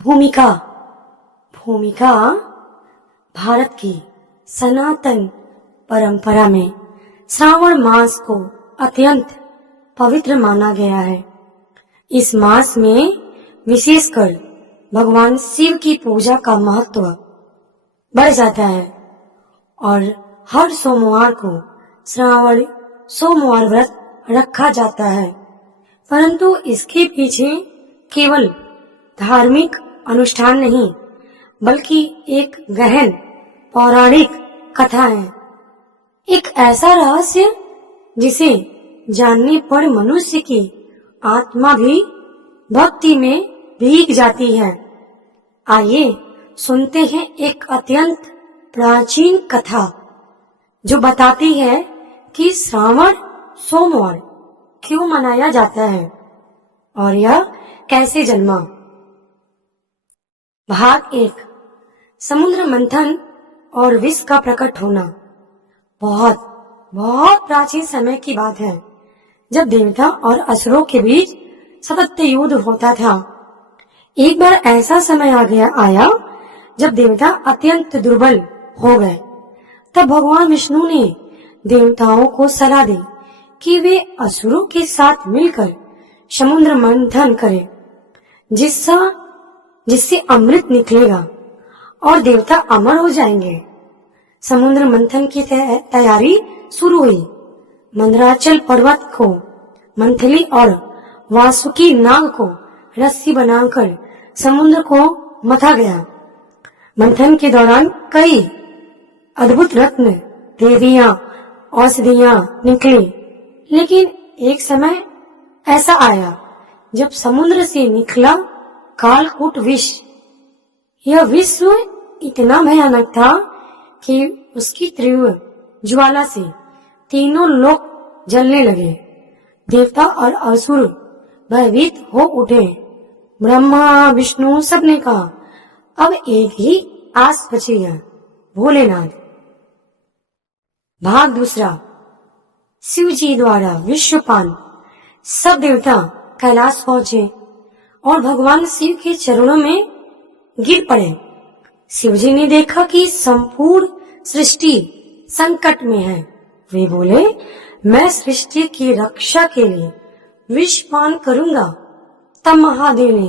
भूमिका भूमिका भारत की सनातन परंपरा में श्रावण मास को अत्यंत पवित्र माना गया है। इस मास में विशेषकर भगवान शिव की पूजा का महत्व बढ़ जाता है और हर सोमवार को श्रावण सोमवार व्रत रखा जाता है। परंतु इसके पीछे केवल धार्मिक अनुष्ठान नहीं बल्कि एक गहन पौराणिक कथा है, एक ऐसा रहस्य जिसे जानने पर मनुष्य की आत्मा भी भक्ति में भीग जाती है। आइए सुनते हैं एक अत्यंत प्राचीन कथा जो बताती है कि श्रावण सोमवार क्यों मनाया जाता है और यह कैसे जन्मा। भाग 1। समुद्र मंथन और विष का प्रकट होना। बहुत बहुत प्राचीन समय की बात है, जब देवता और असुरों के बीच सतत युद्ध होता था। एक बार ऐसा समय आया जब देवता अत्यंत दुर्बल हो गए। तब भगवान विष्णु ने देवताओं को सलाह दी कि वे असुरों के साथ मिलकर समुद्र मंथन करें, जिससे अमृत निकलेगा और देवता अमर हो जाएंगे। समुद्र मंथन की तैयारी शुरू हुई। मंदराचल पर्वत को मंथली और वासुकी नाग को रस्सी बनाकर समुद्र को मथा गया। मंथन के दौरान कई अद्भुत रत्न, देवियां, औषधियां निकली, लेकिन एक समय ऐसा आया जब समुद्र से निकला कालकूट विष। यह विश्व इतना भयानक था कि उसकी तीव्र ज्वाला से तीनों लोक जलने लगे। देवता और असुर भयभीत हो उठे। ब्रह्मा विष्णु सबने कहा, अब एक ही आस बची है, भोलेनाथ। भाग 2। शिव जी द्वारा विश्वपान। सब देवता कैलाश पहुंचे और भगवान शिव के चरणों में गिर पड़े। शिव जी ने देखा कि संपूर्ण सृष्टि संकट में है। वे बोले, मैं सृष्टि की रक्षा के लिए विषपान करूंगा। तब महादेव ने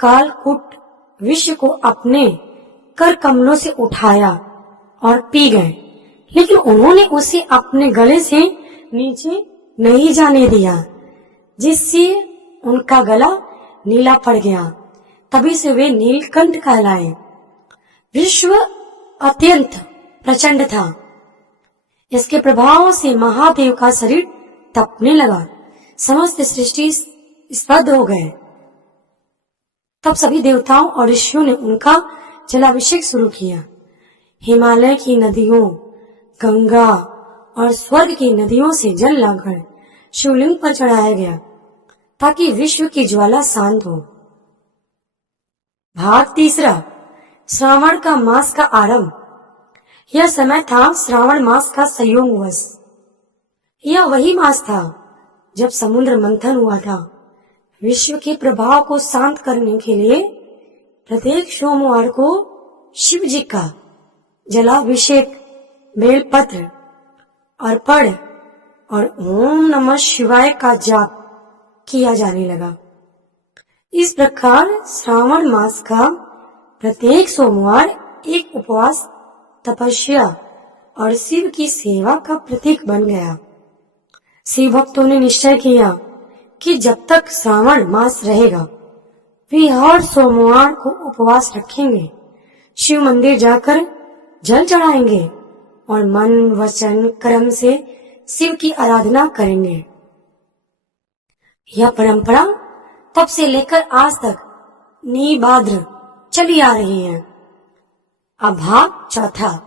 कालकूट विष को अपने कर कमलों से उठाया और पी गए, लेकिन उन्होंने उसे अपने गले से नीचे नहीं जाने दिया, जिससे उनका गला नीला पड़ गया। तभी से वे नीलकंठ कहलाए। विश्व अत्यंत प्रचंड था। इसके प्रभाव से महादेव का शरीर तपने लगा। समस्त सृष्टि स्तब्ध हो गए। तब सभी देवताओं और ऋषियों ने उनका जलाभिषेक शुरू किया। हिमालय की नदियों, गंगा और स्वर्ग की नदियों से जल लाकर शिवलिंग पर चढ़ाया गया ताकि विश्व की ज्वाला शांत हो। भाग 3। श्रावण का मास का आरंभ। यह समय था श्रावण मास का संयोगवश। यह वही मास था जब समुद्र मंथन हुआ था। विश्व के प्रभाव को शांत करने के लिए प्रत्येक सोमवार को शिव जी का जलाभिषेक, बेलपत्र अर्पण और ओम नमः शिवाय का जाप किया जाने लगा। इस प्रकार श्रावण मास का प्रत्येक सोमवार एक उपवास, तपस्या और शिव की सेवा का प्रतीक बन गया। शिव भक्तों ने निश्चय किया कि जब तक श्रावण मास रहेगा वे हर सोमवार को उपवास रखेंगे, शिव मंदिर जाकर जल चढ़ाएंगे और मन वचन कर्म से शिव की आराधना करेंगे। यह परंपरा तब से लेकर आज तक निभाद्र चली आ रही है। अब भाग 4।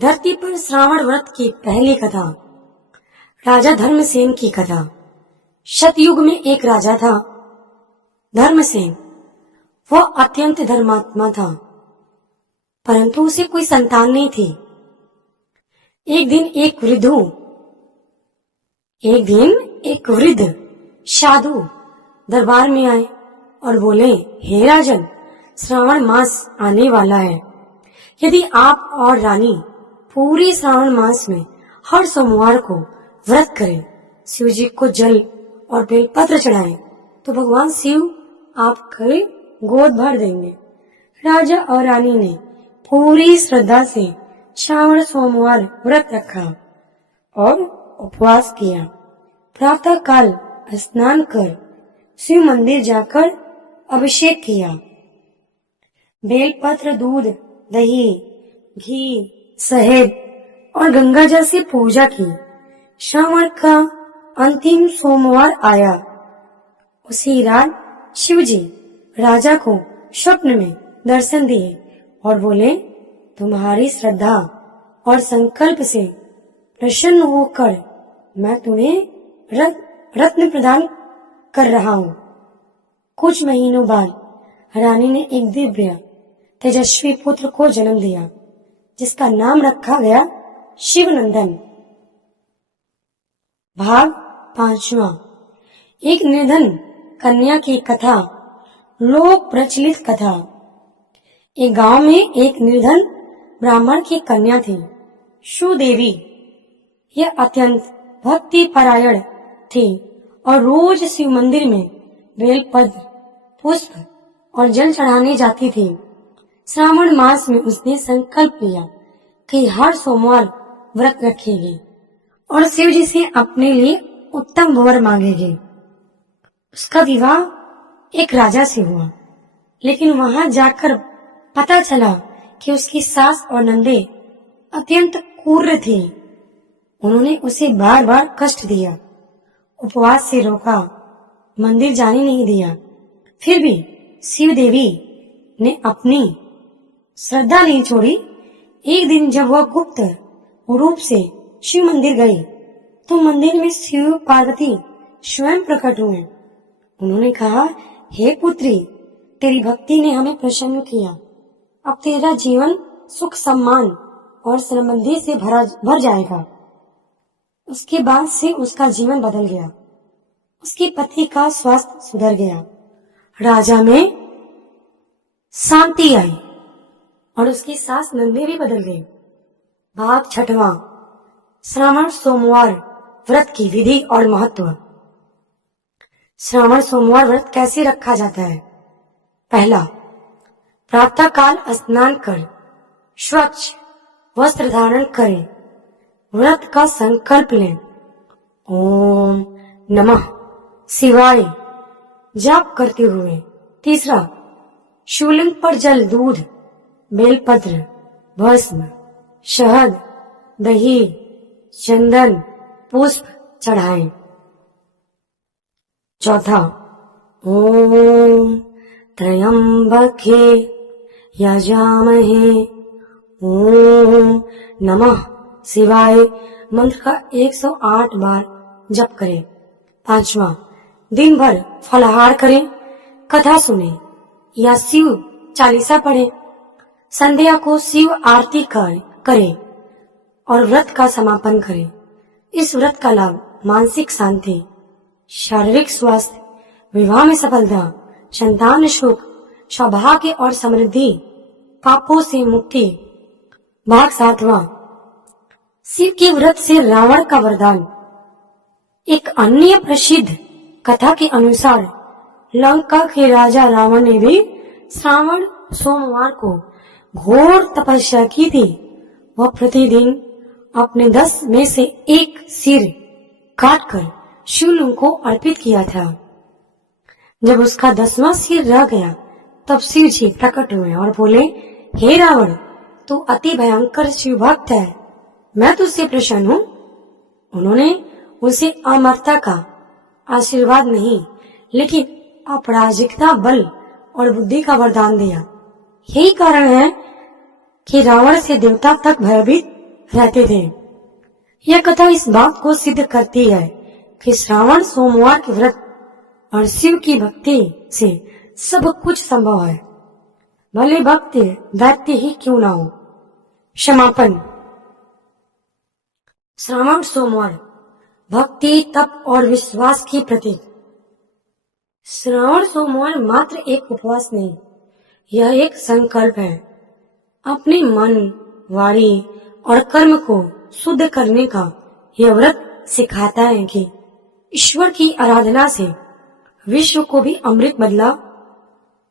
धरती पर श्रावण व्रत की पहली कथा। राजा धर्मसेन की कथा। सतयुग में एक राजा था, धर्मसेन। वह अत्यंत धर्मात्मा था, परंतु उसे कोई संतान नहीं थी। एक दिन एक वृद्ध साधु दरबार में आए और बोले, हे राजन, श्रावण मास आने वाला है। यदि आप और रानी पूरे श्रावण मास में हर सोमवार को व्रत करें, शिव जी को जल और बेलपत्र चढ़ाएं, तो भगवान शिव आपके गोद भर देंगे। राजा और रानी ने पूरी श्रद्धा से श्रावण सोमवार व्रत रखा और उपवास किया। प्रातः काल स्नान कर शिव मंदिर जाकर अभिषेक किया। बेलपत्र, दूध, दही, घी, शहद और गंगा जल से पूजा की। श्रावण का अंतिम सोमवार आया। उसी रात शिव जी राजा को स्वप्न में दर्शन दिए और बोले, तुम्हारी श्रद्धा और संकल्प से प्रसन्न होकर मैं तुम्हें रत्न प्रदान कर रहा हूँ। कुछ महीनों बाद रानी ने एक दिव्य तेजस्वी पुत्र को जन्म दिया, जिसका नाम रखा गया शिवनंदन। भाग 5वां। एक निर्धन कन्या की कथा। लोक प्रचलित कथा। एक गांव में एक निर्धन ब्राह्मण की कन्या थी, सुदेवी। यह अत्यंत भक्ति परायण थी और रोज शिव मंदिर में बेलपत्र, पुष्प और जल चढ़ाने जाती थी। श्रावण मास में उसने संकल्प लिया कि हर सोमवार व्रत रखेगी और शिव जी से अपने लिए उत्तम वर मांगेगी। उसका विवाह एक राजा से हुआ, लेकिन वहां जाकर पता चला कि उसकी सास और नंदे अत्यंत क्रूर थी। उन्होंने उसे बार बार कष्ट दिया, उपवास से रोका, मंदिर जाने नहीं दिया। फिर भी शिव देवी ने अपनी श्रद्धा नहीं छोड़ी। एक दिन जब वह गुप्त रूप से शिव मंदिर गई, तो मंदिर में शिव पार्वती स्वयं प्रकट हुए। उन्होंने कहा, हे पुत्री, तेरी भक्ति ने हमें प्रसन्न किया। अब तेरा जीवन सुख, सम्मान और समृद्धि से भर जाएगा। उसके बाद से उसका जीवन बदल गया। उसके पति का स्वास्थ्य सुधर गया। राजा में शांति आई और उसकी सास नंदे भी बदल गई। भाग 6वां। श्रावण सोमवार व्रत की विधि और महत्व। श्रावण सोमवार व्रत कैसे रखा जाता है? पहला, प्रातः काल स्नान कर स्वच्छ वस्त्र धारण करें। व्रत का संकल्प लें। ओम नमः शिवाय जाप करते हुए। तीसरा, शिवलिंग पर जल, दूध, बेलपत्र, भस्म, शहद, दही, चंदन, पुष्प चढ़ाएं। चौथा, ओम त्र्यंबके यजामहे ओम नमः शिवाय मंत्र का 108 बार जप करें। पांचवा, दिन भर फलाहार करें, कथा सुने या शिव चालीसा पढ़े। संध्या को शिव आरती करें और व्रत का समापन करें। इस व्रत का लाभ मानसिक शांति, शारीरिक स्वास्थ्य, विवाह में सफलता, संतान सुख, सौभाग्य और समृद्धि, पापों से मुक्ति। भाग 7वां। शिव के व्रत से रावण का वरदान। एक अन्य प्रसिद्ध कथा के अनुसार लंका के राजा रावण ने भी श्रावण सोमवार को घोर तपस्या की थी। वह प्रतिदिन अपने 10 में से एक सिर काटकर शिवलिंग को अर्पित किया था। जब उसका 10वां सिर रह गया, तब शिव जी प्रकट हुए और बोले, हे रावण, तू अति भयंकर शिव भक्त है, मैं तुझसे प्रसन्न हूँ। उन्होंने उसे अमरता का आशीर्वाद नहीं, लेकिन अपराजिकता, बल और बुद्धि का वरदान दिया। यही कारण है कि रावण से देवता तक भयभीत रहते थे। यह कथा इस बात को सिद्ध करती है कि श्रावण सोमवार के व्रत और शिव की भक्ति से सब कुछ संभव है, भले भक्त दैत्य ही क्यों ना हो। समापन। श्रावण सोमवार भक्ति, तप और विश्वास की प्रतीक। श्रावण सोमवार मात्र एक उपवास नहीं, यह एक संकल्प है। अपने मन, वाणी और कर्म को शुद्ध करने का यह व्रत सिखाता है कि ईश्वर की आराधना से विश्व को भी अमृत बदला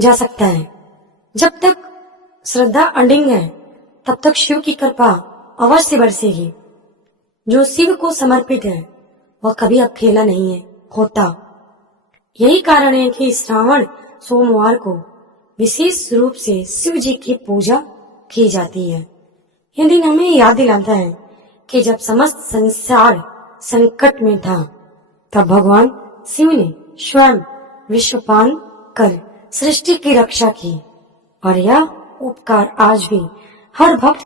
जा सकता है। जब तक श्रद्धा अडिग है, तब तक शिव की कृपा अवश्य बरसेगी। जो शिव को समर्पित है, वह कभी अकेला नहीं होता। यही कारण है कि श्रावण सोमवार को विशेष रूप से शिव जी की पूजा की जाती है। यह दिन हमें याद दिलाता है कि जब समस्त संसार संकट में था, तब भगवान शिव ने स्वयं विश्वपान कर सृष्टि की रक्षा की, और यह उपकार आज भी हर भक्त